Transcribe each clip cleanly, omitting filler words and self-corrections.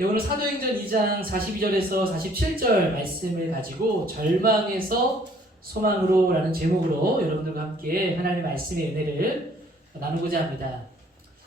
네, 오늘 사도행전 2장 42절에서 47절 말씀을 가지고 절망에서 소망으로 라는 제목으로 여러분들과 함께 하나님의 말씀의 은혜를 나누고자 합니다.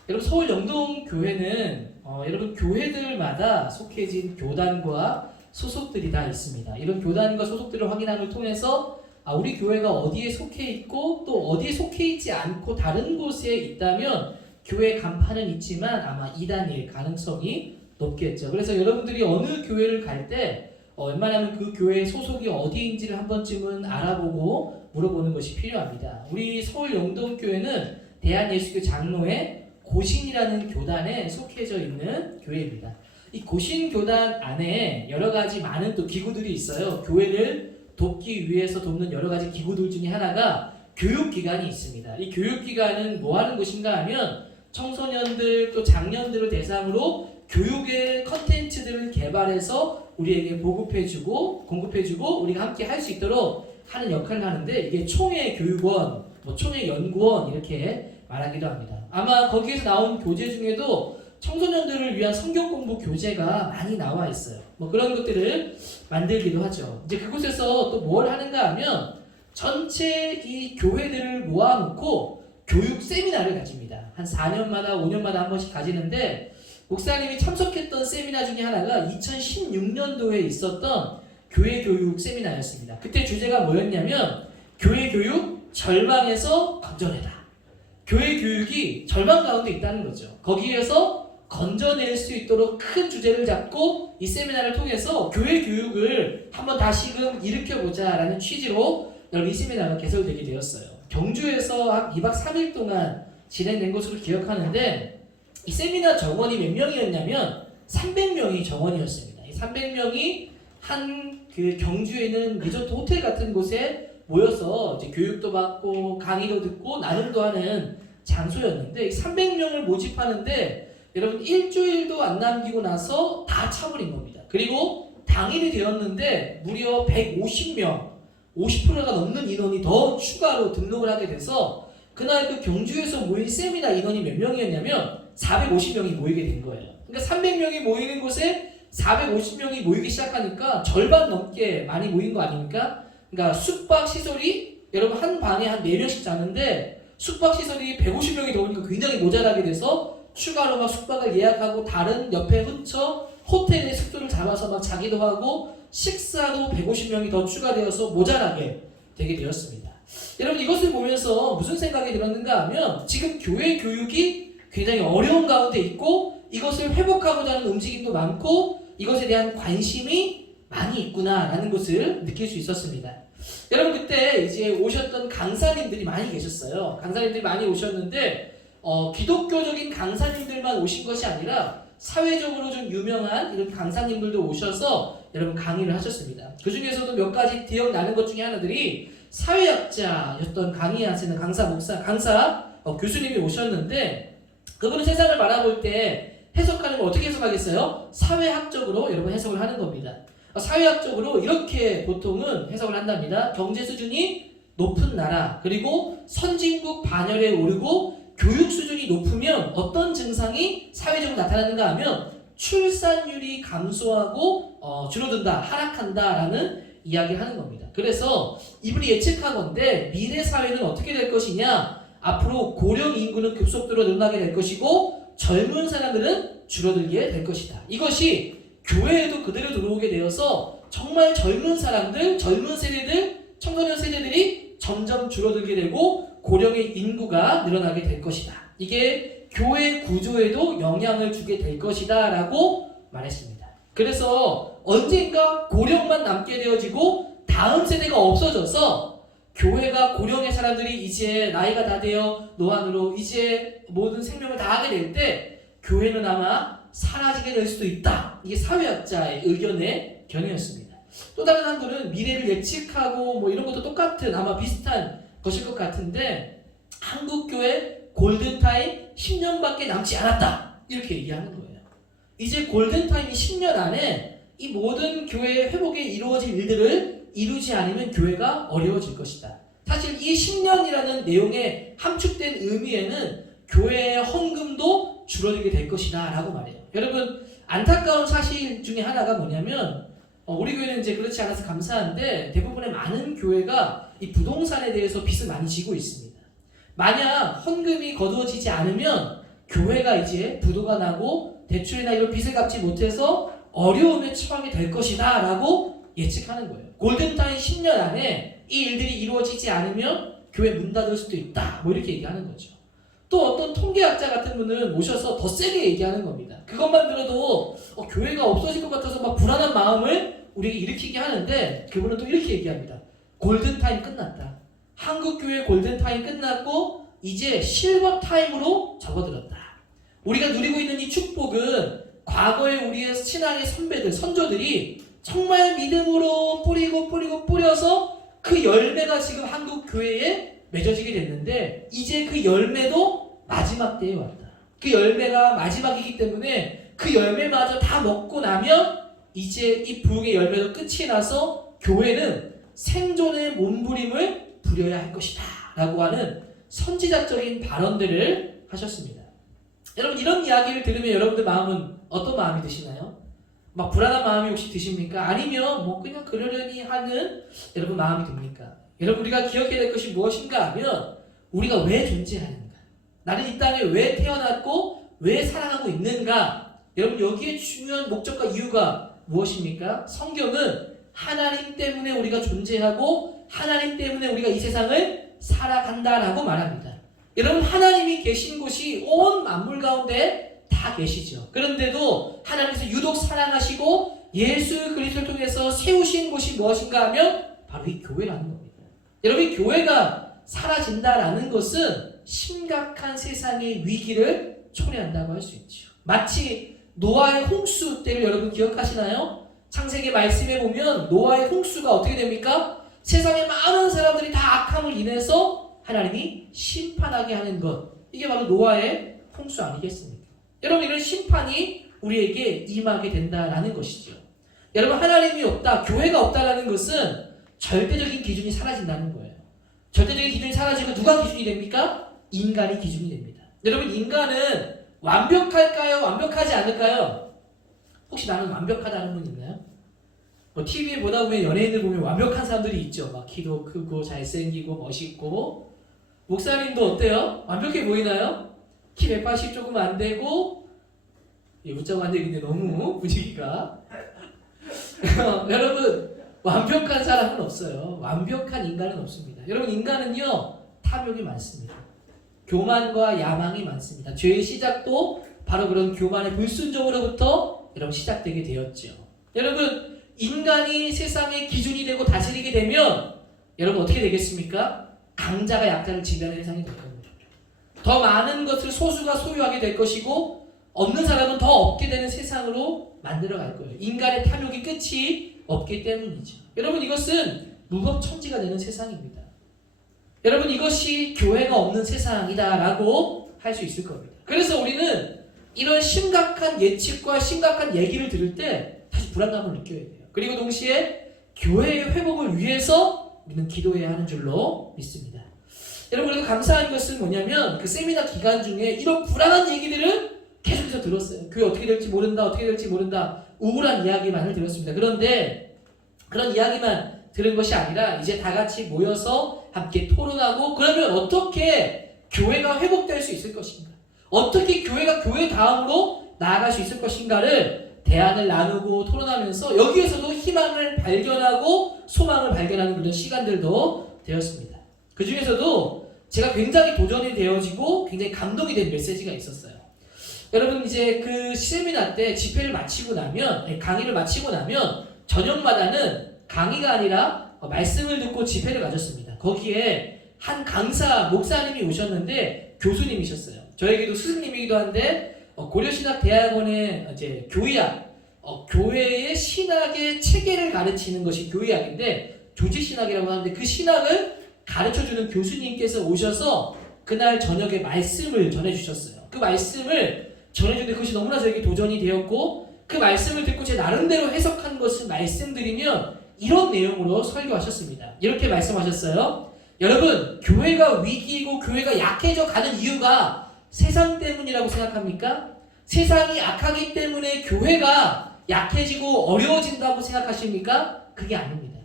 여러분, 서울 영동교회는 여러분 교회들마다 속해진 교단과 소속들이 다 있습니다. 이런 교단과 소속들을 확인함을 통해서 우리 교회가 어디에 속해 있고 또 어디에 속해 있지 않고 다른 곳에 있다면 교회 간판은 있지만 아마 이단일 가능성이 높겠죠. 그래서 여러분들이 어느 교회를 갈 때 웬만하면 그 교회의 소속이 어디인지를 한 번쯤은 알아보고 물어보는 것이 필요합니다. 우리 서울 영동교회는 대한예수교 장로회 고신이라는 교단에 속해져 있는 교회입니다. 이 고신교단 안에 여러 가지 많은 또 기구들이 있어요. 교회를 돕기 위해서 돕는 여러 가지 기구들 중에 하나가 교육기관이 있습니다. 이 교육기관은 뭐 하는 곳인가 하면 청소년들 또 장년들을 대상으로 교육의 컨텐츠들을 개발해서 우리에게 보급해주고 공급해주고 우리가 함께 할 수 있도록 하는 역할을 하는데, 이게 총회 교육원, 총회 연구원 이렇게 말하기도 합니다. 아마 거기에서 나온 교재 중에도 청소년들을 위한 성경 공부 교재가 많이 나와 있어요. 그런 것들을 만들기도 하죠. 이제 그곳에서 또 뭘 하는가 하면 전체 이 교회들을 모아놓고 교육 세미나를 가집니다. 한 4년마다 5년마다 한 번씩 가지는데, 목사님이 참석했던 세미나 중에 하나가 2016년도에 있었던 교회 교육 세미나였습니다. 그때 주제가 뭐였냐면 교회 교육 절망에서 건져내다. 교회 교육이 절망 가운데 있다는 거죠. 거기에서 건져낼 수 있도록 큰 주제를 잡고 이 세미나를 통해서 교회 교육을 한번 다시금 일으켜보자 라는 취지로 이 세미나가 개설되게 되었어요. 경주에서 한 2박 3일 동안 진행된 것으로 기억하는데, 이 세미나 정원이 몇 명이었냐면 300명이 정원이었습니다. 이 300명이 한 그 경주에 있는 리조트 호텔 같은 곳에 모여서 이제 교육도 받고 강의도 듣고 나눔도 하는 장소였는데, 이 300명을 모집하는데 여러분 일주일도 안 남기고 나서 다 차버린 겁니다. 그리고 당일이 되었는데 무려 150명, 50%가 넘는 인원이 더 추가로 등록을 하게 돼서 그날 그 경주에서 모인 세미나 인원이 몇 명이었냐면 450명이 모이게 된 거예요. 그러니까 300명이 모이는 곳에 450명이 모이기 시작하니까 절반 넘게 많이 모인 거 아닙니까? 그러니까 숙박 시설이 여러분 한 방에 한 4명씩 자는데 숙박 시설이 150명이 더 오니까 굉장히 모자라게 돼서 추가로 막 숙박을 예약하고 다른 옆에 근처 호텔에 숙소를 잡아서 막 자기도 하고 식사도 150명이 더 추가되어서 모자라게 되게 되었습니다. 여러분, 이것을 보면서 무슨 생각이 들었는가 하면 지금 교회 교육이 굉장히 어려운 가운데 있고 이것을 회복하고자 하는 움직임도 많고 이것에 대한 관심이 많이 있구나라는 것을 느낄 수 있었습니다. 여러분, 그때 이제 오셨던 강사님들이 많이 계셨어요. 강사님들이 많이 오셨는데 기독교적인 강사님들만 오신 것이 아니라 사회적으로 좀 유명한 이런 강사님들도 오셔서 여러분 강의를 하셨습니다. 그 중에서도 몇 가지 기억나는 것 중에 하나들이 사회학자였던 강의하시는 교수님이 오셨는데, 그분은 세상을 바라볼 때 해석하는 걸 어떻게 해석하겠어요? 사회학적으로 여러분 해석을 하는 겁니다. 사회학적으로 이렇게 보통은 해석을 한답니다. 경제 수준이 높은 나라, 그리고 선진국 반열에 오르고 교육 수준이 높으면 어떤 증상이 사회적으로 나타나는가 하면 출산율이 감소하고 줄어든다, 하락한다라는 이야기를 하는 겁니다. 그래서 이분이 예측하건대 미래 사회는 어떻게 될 것이냐, 앞으로 고령 인구는 급속도로 늘어나게 될 것이고 젊은 사람들은 줄어들게 될 것이다. 이것이 교회에도 그대로 들어오게 되어서 정말 젊은 사람들, 젊은 세대들, 청소년 세대들이 점점 줄어들게 되고 고령의 인구가 늘어나게 될 것이다. 이게 교회 구조에도 영향을 주게 될 것이다 라고 말했습니다. 그래서 언젠가 고령만 남게 되어지고 다음 세대가 없어져서 교회가 고령의 사람들이 이제 나이가 다 되어 노안으로 이제 모든 생명을 다하게 될 때 교회는 아마 사라지게 될 수도 있다. 이게 사회학자의 의견의 견해였습니다. 또 다른 한 분은 미래를 예측하고 이런 것도 똑같은 아마 비슷한 것일 것 같은데, 한국교회 골든타임 10년밖에 남지 않았다. 이렇게 얘기하는 거예요. 이제 골든타임이 10년 안에 이 모든 교회의 회복에 이루어질 일들을 이루지 않으면 교회가 어려워질 것이다. 사실 이 10년이라는 내용의 함축된 의미에는 교회의 헌금도 줄어들게 될 것이다 라고 말해요. 여러분, 안타까운 사실 중에 하나가 뭐냐면 우리 교회는 이제 그렇지 않아서 감사한데 대부분의 많은 교회가 이 부동산에 대해서 빚을 많이 지고 있습니다. 만약 헌금이 거두어지지 않으면 교회가 이제 부도가 나고 대출이나 이런 빚을 갚지 못해서 어려움에 처하게 될 것이다 라고 예측하는 거예요. 골든타임 10년 안에 이 일들이 이루어지지 않으면 교회 문 닫을 수도 있다 뭐 이렇게 얘기하는 거죠. 또 어떤 통계학자 같은 분은 오셔서 더 세게 얘기하는 겁니다. 그것만 들어도 교회가 없어질 것 같아서 막 불안한 마음을 우리에게 일으키게 하는데 그분은 또 이렇게 얘기합니다. 골든타임 끝났다. 한국교회 골든타임 끝났고 이제 실버타임으로 접어들었다. 우리가 누리고 있는 이 축복은 과거에 우리의 신앙의 선배들, 선조들이 정말 믿음으로 뿌려서 그 열매가 지금 한국교회에 맺어지게 됐는데 이제 그 열매도 마지막 때에 왔다. 그 열매가 마지막이기 때문에 그 열매마저 다 먹고 나면 이제 이 부흥의 열매도 끝이 나서 교회는 생존의 몸부림을 부려야 할 것이다 라고 하는 선지자적인 발언들을 하셨습니다. 여러분 이런 이야기를 들으면 여러분들 마음은 어떤 마음이 드시나요? 막 불안한 마음이 혹시 드십니까? 아니면 뭐 그냥 그러려니 하는 여러분 마음이 듭니까? 여러분 우리가 기억해야 될 것이 무엇인가 하면 우리가 왜 존재하는가? 나는 이 땅에 왜 태어났고 왜 살아가고 있는가? 여러분 여기에 중요한 목적과 이유가 무엇입니까? 성경은 하나님 때문에 우리가 존재하고 하나님 때문에 우리가 이 세상을 살아간다라고 말합니다. 여러분 하나님이 계신 곳이 온 만물 가운데 다 계시죠. 그런데도 하나님께서 유독 사랑하시고 예수 그리스도를 통해서 세우신 곳이 무엇인가 하면 바로 이 교회라는 겁니다. 여러분 이 교회가 사라진다라는 것은 심각한 세상의 위기를 초래한다고 할 수 있죠. 마치 노아의 홍수 때를 여러분 기억하시나요? 창세기 말씀에 보면 노아의 홍수가 어떻게 됩니까? 세상의 많은 사람들이 다 악함을 인해서 하나님이 심판하게 하는 것. 이게 바로 노아의 홍수 아니겠습니까? 여러분 이런 심판이 우리에게 임하게 된다라는 것이죠. 여러분 하나님이 없다, 교회가 없다라는 것은 절대적인 기준이 사라진다는 거예요. 절대적인 기준이 사라지고 누가 기준이 됩니까? 인간이 기준이 됩니다. 여러분 인간은 완벽할까요? 완벽하지 않을까요? 혹시 나는 완벽하다는 분 있나요? 뭐 TV에 보다 보면 연예인들 보면 완벽한 사람들이 있죠. 막 키도 크고 잘생기고 멋있고. 목사님도 어때요? 완벽해 보이나요? 키 180 조금 안 되고 웃자고 한 얘기인데 너무 분위기가 여러분 완벽한 사람은 없어요. 완벽한 인간은 없습니다. 여러분 인간은요 탐욕이 많습니다. 교만과 야망이 많습니다. 죄의 시작도 바로 그런 교만의 불순종으로부터 여러분 시작되게 되었죠. 여러분 인간이 세상의 기준이 되고 다스리게 되면 여러분 어떻게 되겠습니까? 강자가 약자를 지배하는 세상이 될 겁니다. 더 많은 것을 소수가 소유하게 될 것이고 없는 사람은 더 얻게 되는 세상으로 만들어갈 거예요. 인간의 탐욕이 끝이 없기 때문이죠. 여러분 이것은 무법천지가 되는 세상입니다. 여러분 이것이 교회가 없는 세상이다라고 할 수 있을 겁니다. 그래서 우리는 이런 심각한 예측과 심각한 얘기를 들을 때 다시 불안감을 느껴야 돼요. 그리고 동시에 교회의 회복을 위해서 우리는 기도해야 하는 줄로 믿습니다. 여러분 그래도 감사한 것은 뭐냐면 그 세미나 기간 중에 이런 불안한 얘기들을 계속해서 들었어요. 교회 어떻게 될지 모른다, 어떻게 될지 모른다, 우울한 이야기만을 들었습니다. 그런데 그런 이야기만 들은 것이 아니라 이제 다 같이 모여서 함께 토론하고 그러면 어떻게 교회가 회복될 수 있을 것인가, 어떻게 교회가 교회 다음으로 나아갈 수 있을 것인가를 대안을 나누고 토론하면서 여기에서도 희망을 발견하고 소망을 발견하는 그런 시간들도 되었습니다. 그 중에서도 제가 굉장히 도전이 되어지고 굉장히 감동이 된 메시지가 있었어요. 여러분 이제 그 세미나 때 집회를 마치고 나면, 강의를 마치고 나면 저녁마다는 강의가 아니라 말씀을 듣고 집회를 가졌습니다. 거기에 한 강사 목사님이 오셨는데 교수님이셨어요. 저에게도 스승님이기도 한데 고려신학대학원의 이제 교의학, 교회의 신학의 체계를 가르치는 것이 교의학인데 조지신학이라고 하는데 그 신학을 가르쳐주는 교수님께서 오셔서 그날 저녁에 말씀을 전해주셨어요. 그 말씀을 전해주는데 그것이 너무나 저에게 도전이 되었고 그 말씀을 듣고 제 나름대로 해석한 것을 말씀드리면 이런 내용으로 설교하셨습니다. 이렇게 말씀하셨어요. 여러분 교회가 위기이고 교회가 약해져 가는 이유가 세상 때문이라고 생각합니까? 세상이 악하기 때문에 교회가 약해지고 어려워진다고 생각하십니까? 그게 아닙니다.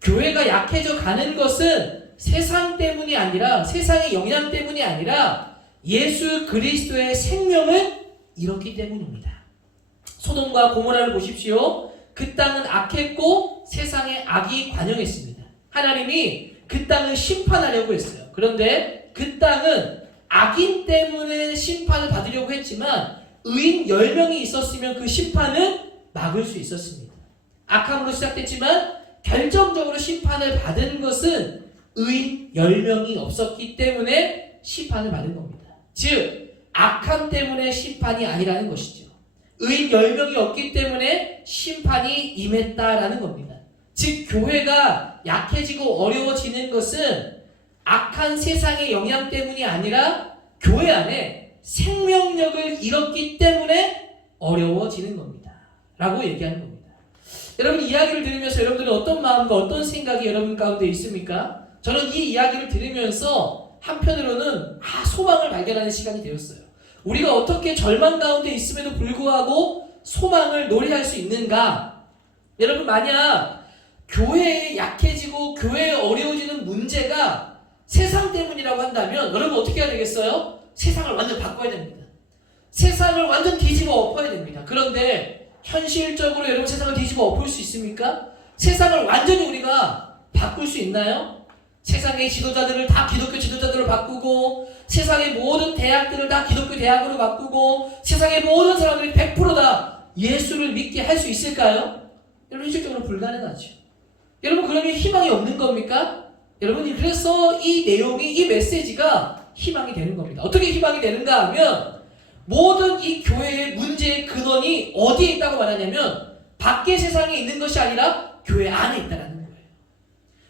교회가 약해져 가는 것은 세상 때문이 아니라, 세상의 영향 때문이 아니라 예수 그리스도의 생명을 잃었기 때문입니다. 소돔과 고모라를 보십시오. 그 땅은 악했고 세상에 악이 관영했습니다. 하나님이 그 땅을 심판하려고 했어요. 그런데 그 땅은 악인 때문에 심판을 받으려고 했지만 의인 10명이 있었으면 그 심판은 막을 수 있었습니다. 악함으로 시작됐지만 결정적으로 심판을 받은 것은 의인 10명이 없었기 때문에 심판을 받은 겁니다. 즉 악함 때문에 심판이 아니라는 것이죠. 의인 10명이 없기 때문에 심판이 임했다라는 겁니다. 즉 교회가 약해지고 어려워지는 것은 악한 세상의 영향 때문이 아니라 교회 안에 생명력을 잃었기 때문에 어려워지는 겁니다. 라고 얘기하는 겁니다. 여러분 이야기를 들으면서 여러분들은 어떤 마음과 어떤 생각이 여러분 가운데 있습니까? 저는 이 이야기를 들으면서 한편으로는 소망을 발견하는 시간이 되었어요. 우리가 어떻게 절망 가운데 있음에도 불구하고 소망을 노래할 수 있는가? 여러분 만약 교회에 약해지고 교회에 어려워지는 문제가 세상 때문이라고 한다면 여러분 어떻게 해야 되겠어요? 세상을 완전 바꿔야 됩니다. 세상을 완전 뒤집어 엎어야 됩니다. 그런데 현실적으로 여러분 세상을 뒤집어 엎을 수 있습니까? 세상을 완전히 우리가 바꿀 수 있나요? 세상의 지도자들을 다 기독교 지도자들로 바꾸고 세상의 모든 대학들을 다 기독교 대학으로 바꾸고 세상의 모든 사람들이 100%다 예수를 믿게 할 수 있을까요? 여러분 현실적으로 불가능하죠. 여러분 그러면 희망이 없는 겁니까? 여러분이 그래서 이 내용이 이 메시지가 희망이 되는 겁니다. 어떻게 희망이 되는가 하면 모든 이 교회의 문제의 근원이 어디에 있다고 말하냐면 밖의 세상에 있는 것이 아니라 교회 안에 있다는 거예요.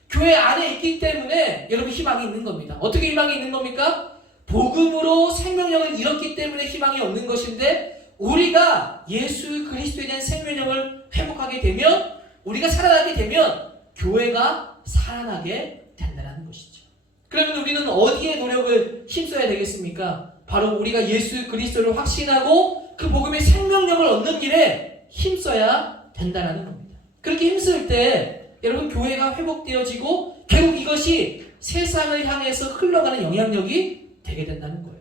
교회 안에 있기 때문에 여러분 희망이 있는 겁니다. 어떻게 희망이 있는 겁니까? 복음으로 생명력을 잃었기 때문에 희망이 없는 것인데 우리가 예수 그리스도에 대한 생명력을 회복하게 되면 우리가 살아나게 되면 교회가 살아나게 된다는 것이죠. 그러면 우리는 어디에 노력을 힘써야 되겠습니까? 바로 우리가 예수 그리스도를 확신하고 그 복음의 생명력을 얻는 일에 힘써야 된다는 겁니다. 그렇게 힘쓸 때 여러분 교회가 회복되어지고 결국 이것이 세상을 향해서 흘러가는 영향력이 되게 된다는 거예요.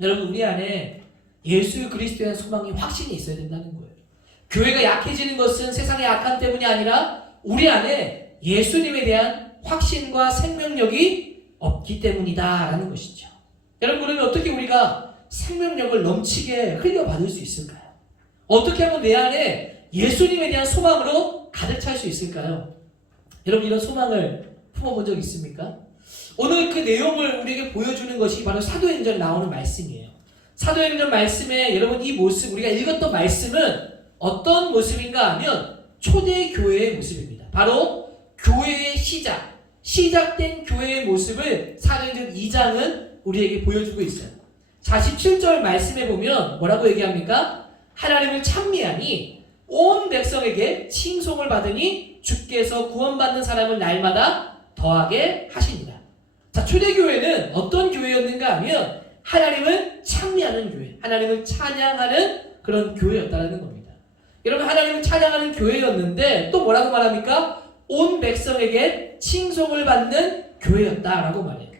여러분 우리 안에 예수 그리스도에 대한 소망이 확신이 있어야 된다는 거예요. 교회가 약해지는 것은 세상의 악함 때문이 아니라 우리 안에 예수님에 대한 확신과 생명력이 없기 때문이다라는 것이죠. 여러분 그러면 어떻게 우리가 생명력을 넘치게 흘려받을 수 있을까요? 어떻게 하면 내 안에 예수님에 대한 소망으로 가득 찰 수 있을까요? 여러분 이런 소망을 품어본 적 있습니까? 오늘 그 내용을 우리에게 보여주는 것이 바로 사도행전에 나오는 말씀이에요. 사도행전 말씀에 여러분 이 모습 우리가 읽었던 말씀은 어떤 모습인가 하면 초대교회의 모습입니다. 바로 교회의 시작된 교회의 모습을 사도행전 2장은 우리에게 보여주고 있어요. 47절 말씀에 보면 뭐라고 얘기합니까? 하나님을 찬미하니 온 백성에게 칭송을 받으니 주께서 구원받는 사람을 날마다 더하게 하시니라. 자, 초대교회는 어떤 교회였는가 하면 하나님을 찬미하는 교회, 하나님을 찬양하는 그런 교회였다는 겁니다. 여러분 하나님을 찬양하는 교회였는데 또 뭐라고 말합니까? 온 백성에게 칭송을 받는 교회였다라고 말해요.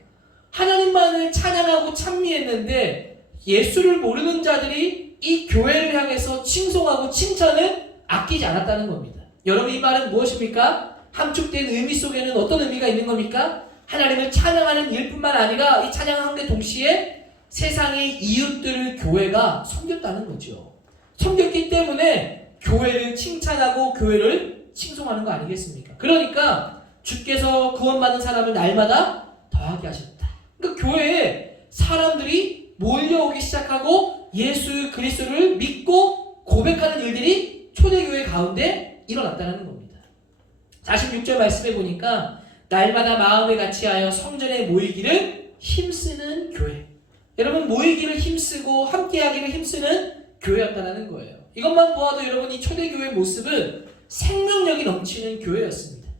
하나님만을 찬양하고 찬미했는데 예수를 모르는 자들이 이 교회를 향해서 칭송하고 칭찬을 아끼지 않았다는 겁니다. 여러분 이 말은 무엇입니까? 함축된 의미 속에는 어떤 의미가 있는 겁니까? 하나님을 찬양하는 일뿐만 아니라 이 찬양함과 동시에 세상의 이웃들을 교회가 섬겼다는 거죠. 섬겼기 때문에 교회를 칭찬하고 교회를 칭송하는 거 아니겠습니까? 그러니까 주께서 구원받는 사람을 날마다 더하게 하셨다. 그러니까 교회에 사람들이 몰려오기 시작하고 예수 그리스도를 믿고 고백하는 일들이 초대교회 가운데 일어났다는 겁니다. 46절 말씀해 보니까 날마다 마음에 같이하여 성전에 모이기를 힘쓰는 교회. 여러분 모이기를 힘쓰고 함께하기를 힘쓰는 교회였다는 거예요. 이것만 보아도 여러분 이 초대교회의 모습은 생명력이 넘치는 교회였습니다.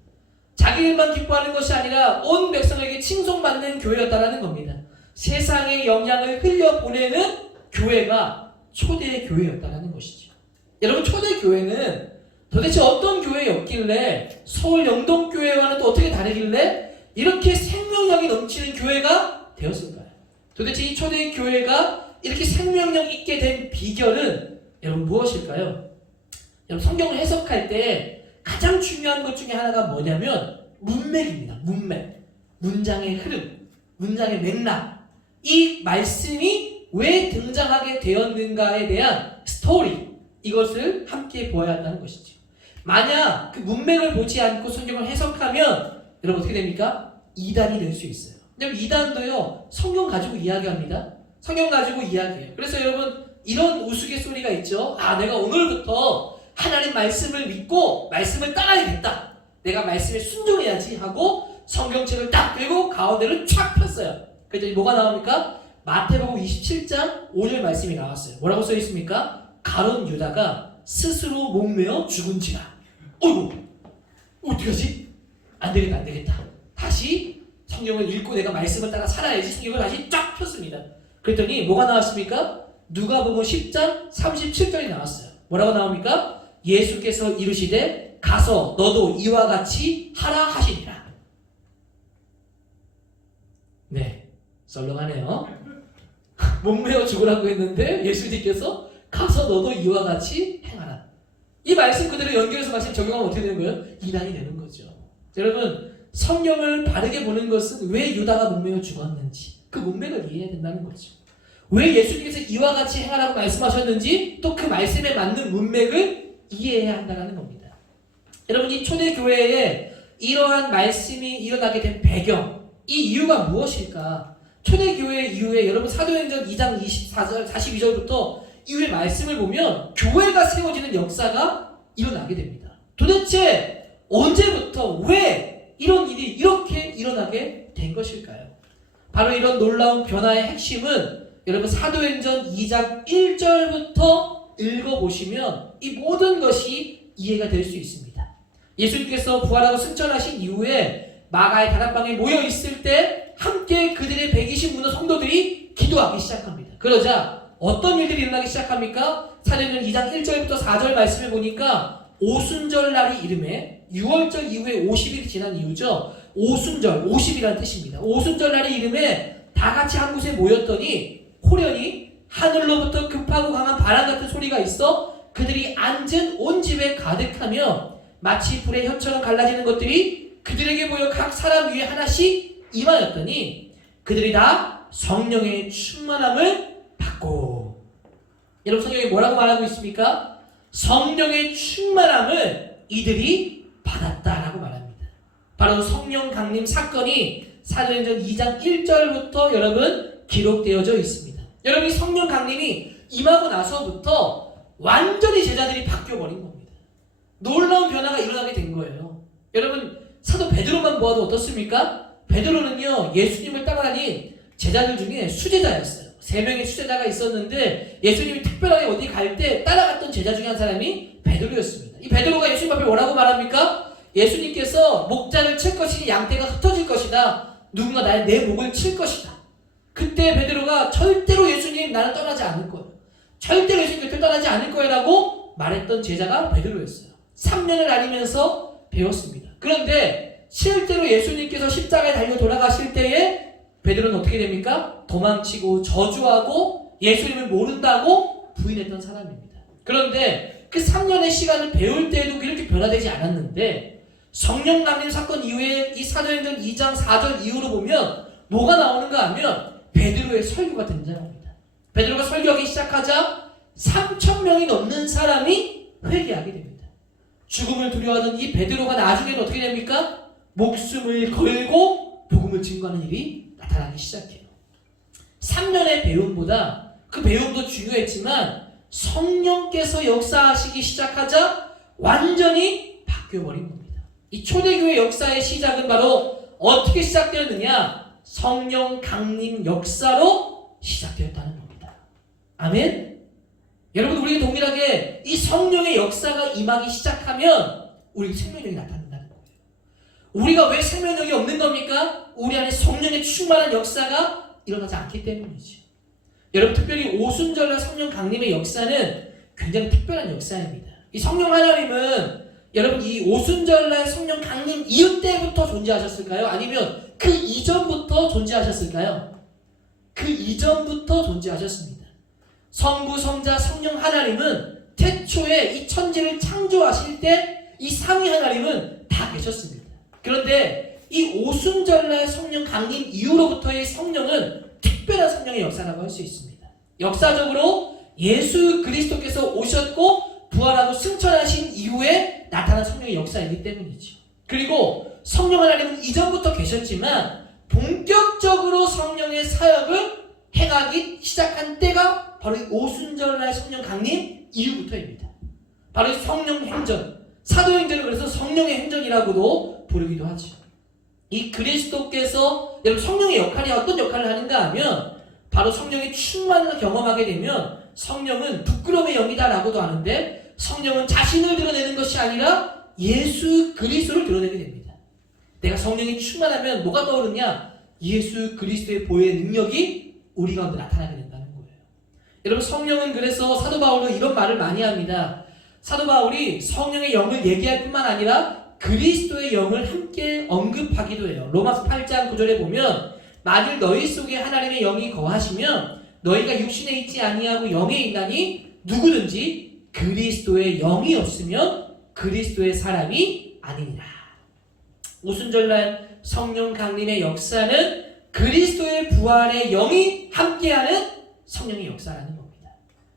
자기 일만 기뻐하는 것이 아니라 온 백성에게 칭송받는 교회였다는 겁니다. 세상의 영향을 흘려보내는 교회가 초대교회였다는 것이죠. 여러분, 초대교회는 도대체 어떤 교회였길래 서울 영동교회와는 또 어떻게 다르길래 이렇게 생명력이 넘치는 교회가 되었을까요? 도대체 이 초대교회가 이렇게 생명력 있게 된 비결은 여러분 무엇일까요? 여러분, 성경을 해석할 때 가장 중요한 것 중에 하나가 뭐냐면 문맥입니다. 문맥. 문장의 흐름, 문장의 맥락. 이 말씀이 왜 등장하게 되었는가에 대한 스토리, 이것을 함께 보아야 한다는 것이죠. 만약 그 문맥을 보지 않고 성경을 해석하면 여러분 어떻게 됩니까? 이단이 될 수 있어요. 왜냐면 이단도요, 성경 가지고 이야기합니다. 성경 가지고 이야기해요. 그래서 여러분, 이런 우스갯소리가 있죠. 아, 내가 오늘부터 하나님 말씀을 믿고 말씀을 따라야겠다. 내가 말씀에 순종해야지 하고 성경책을 딱 들고 가운데를 촥 폈어요. 그랬더니 뭐가 나옵니까? 마태복음 27장 5절 말씀이 나왔어요. 뭐라고 써 있습니까? 가룟 유다가 스스로 목매어 죽은지라. 어이구, 어떻게 하지? 안 되겠다. 다시 성경을 읽고 내가 말씀을 따라 살아야지. 성경을 다시 쫙 폈습니다. 그랬더니 뭐가 나왔습니까? 누가복음 10장 37절이 나왔어요. 뭐라고 나옵니까? 예수께서 이르시되 가서 너도 이와 같이 하라 하시니라. 네, 썰렁하네요. 목매어 죽으라고 했는데 예수님께서 가서 너도 이와 같이 행하라. 이 말씀 그대로 연결해서 말씀 적용하면 어떻게 되는 거예요? 이단이 되는 거죠. 여러분, 성경을 바르게 보는 것은 왜 유다가 목매어 죽었는지 그 문맥을 이해해야 된다는 거죠. 왜 예수님께서 이와 같이 행하라고 말씀하셨는지 또 그 말씀에 맞는 문맥을 이해해야 한다는 겁니다. 여러분, 이 초대교회에 이러한 말씀이 일어나게 된 배경, 이 이유가 무엇일까? 초대교회 이후에 여러분 사도행전 2장 24절 42절부터 이후의 말씀을 보면 교회가 세워지는 역사가 일어나게 됩니다. 도대체 언제부터 왜 이런 일이 이렇게 일어나게 된 것일까요? 바로 이런 놀라운 변화의 핵심은 여러분 사도행전 2장 1절부터 읽어보시면 이 모든 것이 이해가 될 수 있습니다. 예수님께서 부활하고 승천하신 이후에 마가의 다락방에 모여 있을 때 함께 그들의 120문호 성도들이 기도하기 시작합니다. 그러자 어떤 일들이 일어나기 시작합니까? 사도행전 2장 1절부터 4절 말씀을 보니까 오순절 날이 이름에 6월절 이후에 50일이 지난 이유죠. 오순절, 50이라는 뜻입니다. 오순절 날이 이름에 다 같이 한 곳에 모였더니 호련히 하늘로부터 급하고 강한 바람 같은 소리가 있어 그들이 앉은 온 집에 가득하며 마치 불의 혀처럼 갈라지는 것들이 그들에게 보여 각 사람 위에 하나씩 임하였더니 그들이 다 성령의 충만함을 받고. 여러분, 성경에 뭐라고 말하고 있습니까? 성령의 충만함을 이들이 받았다라고 말합니다. 바로 성령 강림 사건이 사도행전 2장 1절부터 여러분 기록되어져 있습니다. 여러분, 이 성령 강림이 임하고 나서부터 완전히 제자들이 바뀌어버린 겁니다. 놀라운 변화가 일어나게 된 거예요. 여러분, 사도 베드로만 보아도 어떻습니까? 베드로는요, 예수님을 따라다닌 제자들 중에 수제자였어요. 3명의 수제자가 있었는데 예수님이 특별하게 어디 갈 때 따라갔던 제자 중에 한 사람이 베드로였습니다. 이 베드로가 예수님 앞에 뭐라고 말합니까? 예수님께서 목자를 칠 것이니 양떼가 흩어질 것이다. 누군가 내 목을 칠 것이다. 그때 베드로가 절대로 예수님 나는 떠나지 않을 거예요. 절대로 예수님 곁을 떠나지 않을 거예요 라고 말했던 제자가 베드로였어요. 3년을 다니면서 배웠습니다. 그런데 실제로 예수님께서 십자가에 달려 돌아가실 때에 베드로는 어떻게 됩니까? 도망치고 저주하고 예수님을 모른다고 부인했던 사람입니다. 그런데 그 3년의 시간을 배울 때에도 그렇게 변화되지 않았는데 성령 강림 사건 이후에 이 사도행전 2장 4절 이후로 보면 뭐가 나오는가 하면 베드로의 설교가 등장합니다. 베드로가 설교하기 시작하자 3,000명이 넘는 사람이 회개하게 됩니다. 죽음을 두려워하던 이 베드로가 나중에는 어떻게 됩니까? 목숨을 걸고 복음을 증거하는 일이 나타나기 시작해요. 3년의 배움보다 그 배움도 중요했지만 성령께서 역사하시기 시작하자 완전히 바뀌어버린 겁니다. 이 초대교회 역사의 시작은 바로 어떻게 시작되었느냐? 성령 강림 역사로 시작되었다는 겁니다. 아멘? 여러분, 우리가 동일하게 이 성령의 역사가 임하기 시작하면 우리 생명력이 나타난다는 거예요. 우리가 왜 생명력이 없는 겁니까? 우리 안에 성령의 충만한 역사가 일어나지 않기 때문이죠. 여러분 특별히 오순절날 성령 강림의 역사는 굉장히 특별한 역사입니다. 이 성령 하나님은 여러분 이 오순절날 성령 강림 이후 때부터 존재하셨을까요? 아니면 그 이전부터 존재하셨을까요? 그 이전부터 존재하셨습니다. 성부, 성자, 성령 하나님은 태초에 이 천지를 창조하실 때 이 삼위 하나님은 다 계셨습니다. 그런데 이 오순절날 성령 강림 이후로부터의 성령은 특별한 성령의 역사라고 할 수 있습니다. 역사적으로 예수 그리스도께서 오셨고 부활하고 승천하신 이후에 나타난 성령의 역사이기 때문이죠. 그리고 성령 하나님은 이전부터 계셨지만 본격적으로 성령의 사역을 행하기 시작한 때가 바로 이 오순절날 성령 강림 이후부터입니다. 바로 이 성령 행전, 사도행전을 그래서 성령의 행전이라고도 부르기도 하죠. 이 그리스도께서 여러분 성령의 역할이 어떤 역할을 하는가 하면 바로 성령의 충만을 경험하게 되면 성령은 부끄러움의 영이다라고도 하는데 성령은 자신을 드러내는 것이 아니라 예수 그리스도를 드러내게 됩니다. 내가 성령이 충만하면 뭐가 떠오르냐? 예수 그리스도의 보혈의 능력이 우리 가운데 나타나게 된다는 거예요. 여러분 성령은 그래서 사도 바울은 이런 말을 많이 합니다. 사도 바울이 성령의 영을 얘기할 뿐만 아니라 그리스도의 영을 함께 언급하기도 해요. 로마서 8장 9절에 보면 만일 너희 속에 하나님의 영이 거하시면 너희가 육신에 있지 아니하고 영에 있나니 누구든지 그리스도의 영이 없으면 그리스도의 사람이 아니니라. 오순절날 성령 강림의 역사는 그리스도의 부활의 영이 함께하는 성령의 역사라는 겁니다.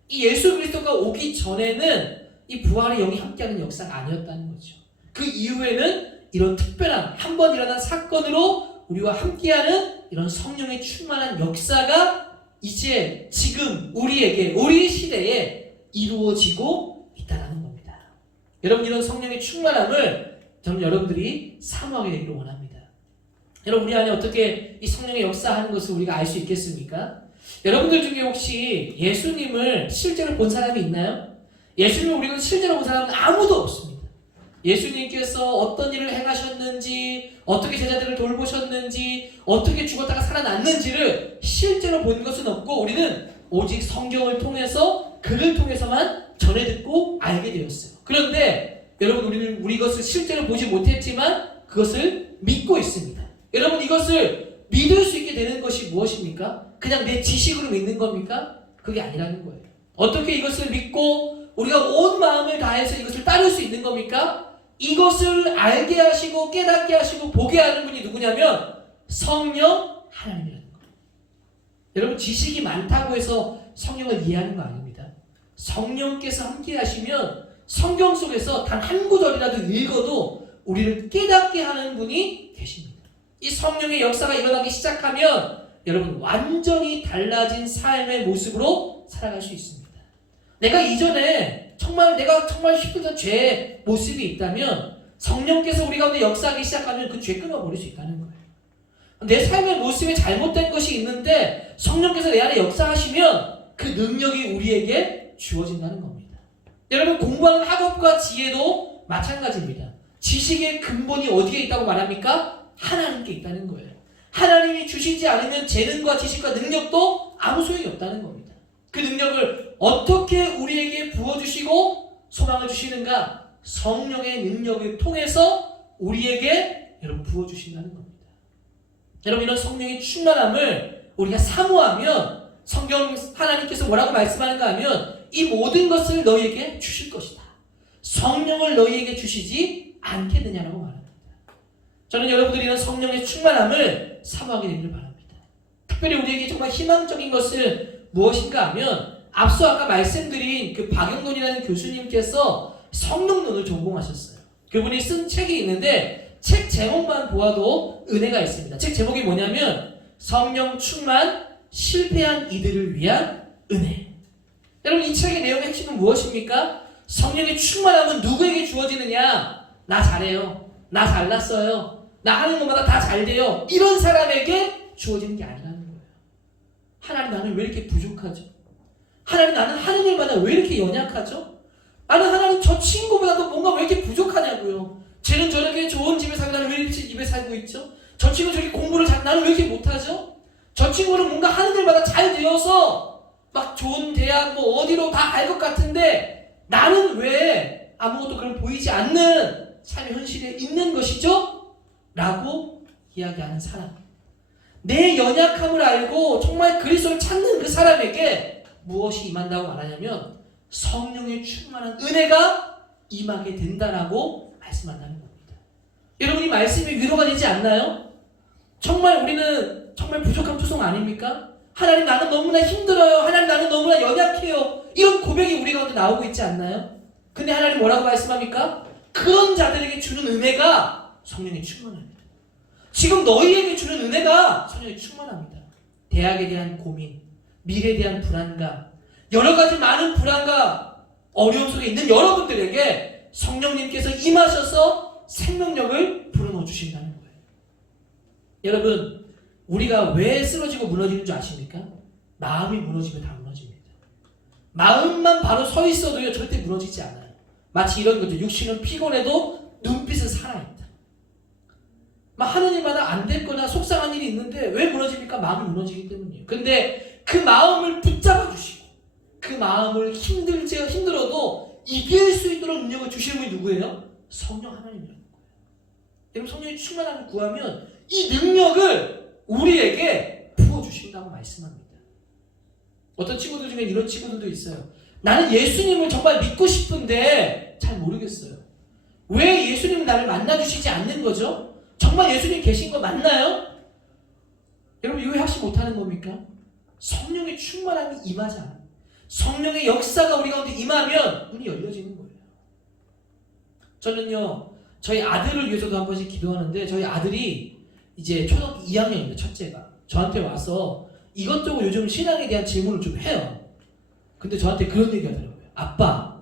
이 예수 그리스도가 오기 전에는 이 부활의 영이 함께하는 역사가 아니었다는 거죠. 그 이후에는 이런 특별한 한 번 일어난 사건으로 우리와 함께하는 이런 성령의 충만한 역사가 이제 지금 우리에게 우리 시대에 이루어지고 있다는 겁니다. 여러분 이런 성령의 충만함을 저는 여러분들이 사모하게 되기를 원합니다. 여러분 우리 안에 어떻게 이 성령의 역사하는 것을 우리가 알 수 있겠습니까? 여러분들 중에 혹시 예수님을 실제로 본 사람이 있나요? 예수님을 우리가 실제로 본 사람은 아무도 없습니다. 예수님께서 어떤 일을 행하셨는지, 어떻게 제자들을 돌보셨는지, 어떻게 죽었다가 살아났는지를 실제로 본 것은 없고 우리는 오직 성경을 통해서 그를 통해서만 전해 듣고 알게 되었어요. 그런데 여러분 우리는 우리 것을 실제로 보지 못했지만 그것을 믿고 있습니다. 여러분 이것을 믿을 수 있게 되는 것이 무엇입니까? 그냥 내 지식으로 믿는 겁니까? 그게 아니라는 거예요. 어떻게 이것을 믿고 우리가 온 마음을 다해서 이것을 따를 수 있는 겁니까? 이것을 알게 하시고 깨닫게 하시고 보게 하는 분이 누구냐면 성령 하나님이라는 거예요. 여러분 지식이 많다고 해서 성령을 이해하는 거 아닙니다. 성령께서 함께 하시면 성경 속에서 단 한 구절이라도 읽어도 우리를 깨닫게 하는 분이 계십니다. 이 성령의 역사가 일어나기 시작하면 여러분 완전히 달라진 삶의 모습으로 살아갈 수 있습니다. 내가 이전에 내가 정말 힘들던 죄의 모습이 있다면 성령께서 우리 가운데 역사하기 시작하면 그 죄 끊어버릴 수 있다는 거예요. 내 삶의 모습에 잘못된 것이 있는데 성령께서 내 안에 역사하시면 그 능력이 우리에게 주어진다는 겁니다. 여러분 공부하는 학업과 지혜도 마찬가지입니다. 지식의 근본이 어디에 있다고 말합니까? 하나님께 있다는 거예요. 하나님이 주시지 않으면 재능과 지식과 능력도 아무 소용이 없다는 겁니다. 그 능력을 어떻게 우리에게 부어주시고 소망을 주시는가? 성령의 능력을 통해서 우리에게 여러분 부어주신다는 겁니다. 여러분 이런 성령의 충만함을 우리가 사모하면 성경 하나님께서 뭐라고 말씀하는가 하면 이 모든 것을 너희에게 주실 것이다. 성령을 너희에게 주시지 않겠느냐라고 말합니다. 저는 여러분들이 이런 성령의 충만함을 사모하게 되기를 바랍니다. 특별히 우리에게 정말 희망적인 것은 무엇인가 하면 앞서 아까 말씀드린 그 박영돈이라는 교수님께서 성령론을 전공하셨어요. 그분이 쓴 책이 있는데 책 제목만 보아도 은혜가 있습니다. 책 제목이 뭐냐면 성령 충만 실패한 이들을 위한 은혜. 여러분 이 책의 내용의 핵심은 무엇입니까? 성령의 충만함은 누구에게 주어지느냐? 나 잘해요. 나 잘났어요. 나 하는 것마다 다 잘 돼요. 이런 사람에게 주어지는 게 아니라는 거예요. 하나님 나는 왜 이렇게 부족하죠? 하나님 나는 하는 일마다 왜 이렇게 연약하죠? 나는 하나님 저 친구보다도 뭔가 왜 이렇게 부족하냐고요. 쟤는 저렇게 좋은 집에 살고 나는 왜 이렇게 집에 살고 있죠? 저 친구는 저렇게 공부를 잘 나는 왜 이렇게 못하죠? 저 친구는 뭔가 하는 일마다 잘 되어서 막 좋은 대학 뭐 어디로 다 갈 것 같은데 나는 왜 아무것도 그런 보이지 않는 삶의 현실에 있는 것이죠? 라고 이야기하는 사람. 내 연약함을 알고 정말 그리스도를 찾는 그 사람에게 무엇이 임한다고 말하냐면 성령의 충만한 은혜가 임하게 된다라고 말씀한다는 겁니다. 여러분, 이 말씀이 위로가 되지 않나요? 정말 우리는 정말 부족한 투성 아닙니까? 하나님, 나는 너무나 힘들어요. 하나님, 나는 너무나 연약해요. 이런 고백이 우리 가운데 나오고 있지 않나요? 근데 하나님 뭐라고 말씀합니까? 그런 자들에게 주는 은혜가 성령의 충만합니다. 지금 너희에게 주는 은혜가 성령의 충만합니다. 대학에 대한 고민, 미래에 대한 불안감, 여러 가지 많은 불안과 어려움 속에 있는 여러분들에게 성령님께서 임하셔서 생명력을 불어넣어 주신다는 거예요. 여러분, 우리가 왜 쓰러지고 무너지는 줄 아십니까? 마음이 무너지면 다 무너집니다. 마음만 바로 서 있어도요, 절대 무너지지 않아요. 마치 이런 거죠. 육신은 피곤해도 눈빛은 살아있다. 막 하는 일마다 안 됐거나 속상한 일이 있는데 왜 무너집니까? 마음이 무너지기 때문이에요. 근데 그 마음을 붙잡아 주시고 그 마음을 힘들어도 이길 수 있도록 능력을 주시는 분이 누구예요? 성령 하나님이라는 거예요. 여러분, 성령이 충만함을 구하면 이 능력을 우리에게 부어주신다고 말씀합니다. 어떤 친구들 중에 이런 친구들도 있어요. 나는 예수님을 정말 믿고 싶은데 잘 모르겠어요. 왜 예수님은 나를 만나주시지 않는 거죠? 정말 예수님 계신 거 맞나요? 여러분, 이거 왜 확신 못하는 겁니까? 성령의 충만함이 임하지 않아요. 성령의 역사가 우리 가운데 임하면 눈이 열려지는 거예요. 저는요, 저희 아들을 위해서도 한 번씩 기도하는데 저희 아들이 이제 초등학교 2학년입니다. 첫째가 저한테 와서 이것저것 요즘 신앙에 대한 질문을 좀 해요. 근데 저한테 그런 얘기 하더라고요. 아빠,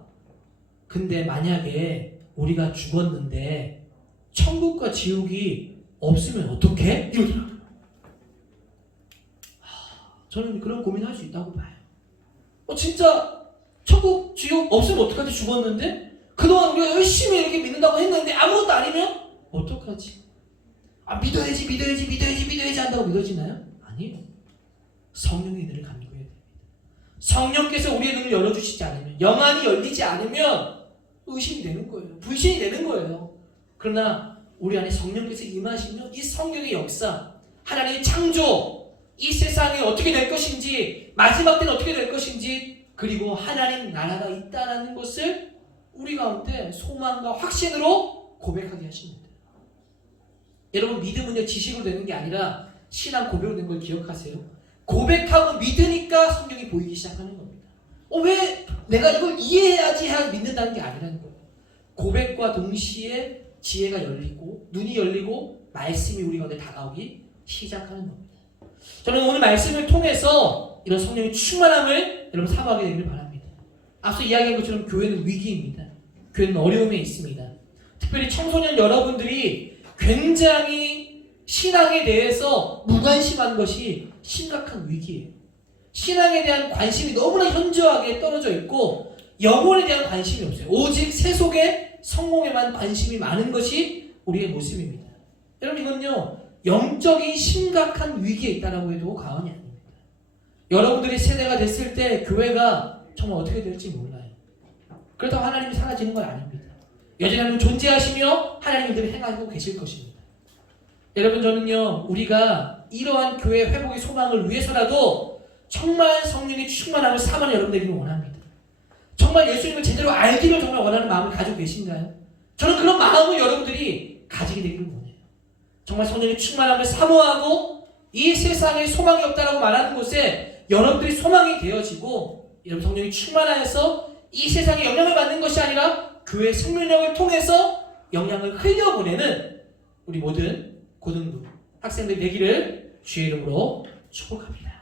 근데 만약에 우리가 죽었는데 천국과 지옥이 없으면 어떡해? 이러더라고요. 저는 그런 고민할 수 있다고 봐요. 진짜 천국, 지옥 없으면 어떡하지? 죽었는데? 그동안 우리가 열심히 이렇게 믿는다고 했는데 아무것도 아니면 어떡하지? 믿어야지 한다고 믿어지나요? 아니에요. 성령의 은혜를 간구해야 됩니다. 성령께서 우리의 눈을 열어주시지 않으면, 영안이 열리지 않으면 의심이 되는 거예요. 불신이 되는 거예요. 그러나 우리 안에 성령께서 임하시면 이 성경의 역사, 하나님의 창조, 이 세상이 어떻게 될 것인지, 마지막 때는 어떻게 될 것인지, 그리고 하나님 나라가 있다는 것을 우리 가운데 소망과 확신으로 고백하게 하십니다. 여러분, 믿음은요, 지식으로 되는 게 아니라 신앙 고백으로 된 걸 기억하세요. 고백하고 믿으니까 성경이 보이기 시작하는 겁니다. 왜 내가 이걸 이해해야지 해야 믿는다는 게 아니라는 거예요. 고백과 동시에 지혜가 열리고 눈이 열리고 말씀이 우리 가운데 다가오기 시작하는 겁니다. 저는 오늘 말씀을 통해서 이런 성령의 충만함을 여러분 사모하게 되기를 바랍니다. 앞서 이야기한 것처럼 교회는 위기입니다. 교회는 어려움에 있습니다. 특별히 청소년 여러분들이 굉장히 신앙에 대해서 무관심한 것이 심각한 위기예요. 신앙에 대한 관심이 너무나 현저하게 떨어져 있고 영혼에 대한 관심이 없어요. 오직 세속의 성공에만 관심이 많은 것이 우리의 모습입니다. 여러분, 이건요, 영적인 심각한 위기에 있다라고 해도 과언이 아닙니다. 여러분들이 세대가 됐을 때 교회가 정말 어떻게 될지 몰라요. 그렇다고 하나님이 사라지는 건 아닙니다. 여전히 하나님 존재하시며 하나님들이 행하고 계실 것입니다. 여러분, 저는요, 우리가 이러한 교회 회복의 소망을 위해서라도 정말 성령의 충만함을 사모하는 여러분 되기를 원합니다. 정말 예수님을 제대로 알기를 정말 원하는 마음을 가지고 계신가요? 저는 그런 마음을 여러분들이 가지게 되기를 원해요. 정말 성령의 충만함을 사모하고 이 세상에 소망이 없다라고 말하는 곳에 여러분들이 소망이 되어지고, 여러분 성령이 충만하여서 이 세상에 영향을 받는 것이 아니라 교회 생명력을 통해서 영향을 흘려보내는 우리 모든 고등부 학생들 되기를 주의 이름으로 축복합니다.